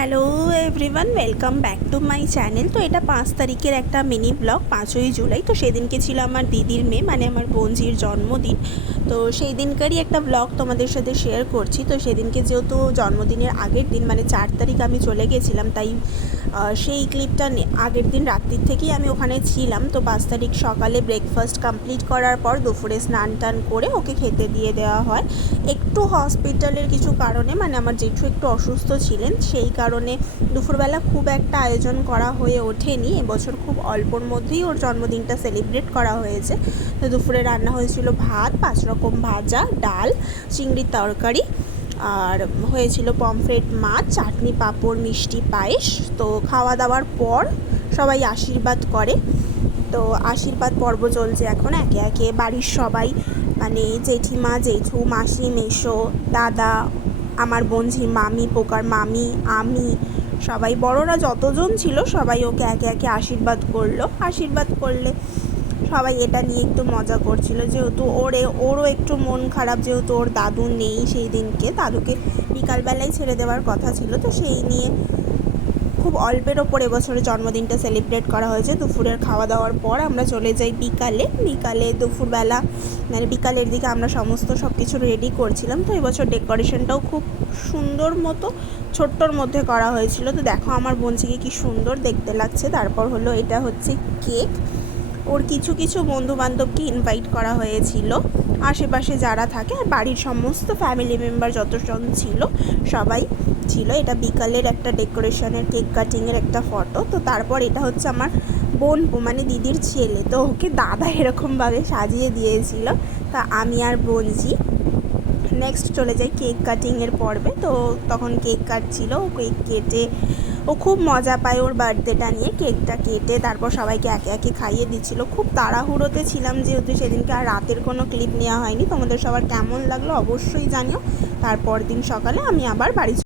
Hello everyone, welcome back to my channel. তো এটা পাঁচ তারিখের একটা মিনি ব্লগ, পাঁচই জুলাই। তো সেদিনকে ছিল আমার দিদির মেয়ে মানে আমার বোনজির জন্মদিন। তো সেই দিনকারই একটা ব্লগ তোমাদের সাথে শেয়ার করছি। তো সেদিনকে যেহেতু জন্মদিনের আগের দিন মানে চার তারিখ আমি চলে গেছিলাম, তাই সেই ক্লিপটা আগের দিন রাত্রির থেকেই আমি ওখানে ছিলাম। তো পাঁচ তারিখ সকালে ব্রেকফাস্ট কমপ্লিট করার পর দুপুরে স্নান টান করে ওকে খেতে দিয়ে দেওয়া হয়। একটু হসপিটালের কিছু কারণে মানে আমার জেঠু একটু অসুস্থ ছিলেন, সেই কারণে দুপুরবেলা খুব একটা আয়োজন করা হয়ে ওঠেনি। এবছর খুব অল্পর মধ্যেই ওর জন্মদিনটা সেলিব্রেট করা হয়েছে। তো দুপুরে রান্না হয়েছিল ভাত, পাঁচ রকম ভাজা, ডাল, চিংড়ির তরকারি আর হয়েছিল পমফ্রেট মাছ, চাটনি, পাঁপড়, মিষ্টি, পায়েস। তো খাওয়া দাওয়ার পর সবাই আশীর্বাদ করে। তো আশীর্বাদ পর্ব চলছে এখন একে একে। বাড়ির সবাই মানে জেঠিমা, জেঠু, মাসি মেশো দাদা, আমার বোনঝি মামি পোকার মামি, আমি, সবাই। বড়রা যতজন ছিল সবাই ওকে একে একে আশীর্বাদ করল। আশীর্বাদ করলে সবাই এটা নিয়ে একটু মজা করছিল। যেহেতু ওরে, ওরও একটু মন খারাপ, যেহেতু ওর দাদু নেই সেই দিনকে দাদুকে বিকালবেলায় ছেড়ে দেওয়ার কথা ছিল। তো সেই নিয়ে খুব অল্পের ওপর এবছরের জন্মদিনটা সেলিব্রেট করা হয়েছে। দুপুরের খাওয়া দাওয়ার পর আমরা চলে যাই বিকালে। বিকালে দুপুরবেলা মানে বিকালের দিকে আমরা সমস্ত সব কিছু রেডি করছিলাম। তো এবছর ডেকোরেশনটাও খুব সুন্দর মতো, ছোট্টর মধ্যে করা হয়েছিল। তো দেখো আমার বোনঝিকে কি সুন্দর দেখতে লাগছে। তারপর হলো এটা হচ্ছে কেক ওর কিছু কিছু বন্ধু বান্ধবকে ইনভাইট করা হয়েছিল। আশেপাশে যারা থাকে আর বাড়ির সমস্ত ফ্যামিলি মেম্বার যতজন ছিল, সবাই ছিল। এটা বিকালের একটা ডেকোরেশনের কেক কাটিংয়ের একটা ফটো তো তারপর এটা হচ্ছে আমার বোন মানে দিদির ছেলে। তো ওকে দাদা এরকমভাবে সাজিয়ে দিয়েছিল। তা আমি আর বোনজি নেক্সট চলে যাই কেক কাটিংয়ের পর্বে। তো তখন কেক কাটছিল ও কেক কেটে ও খুব মজা পায় ওর বার্থডেটা নিয়ে। কেকটা কেটে তারপর সবাইকে একে একে খাইয়ে দিচ্ছিল। খুব তাড়াহুড়োতে ছিলাম যেহেতু সেদিনকে আর রাতের কোনো ক্লিপ নেওয়া হয়নি। তোমাদের সবার কেমন লাগল অবশ্যই জানিও। তারপর দিন সকালে আমি আবার বাড়ি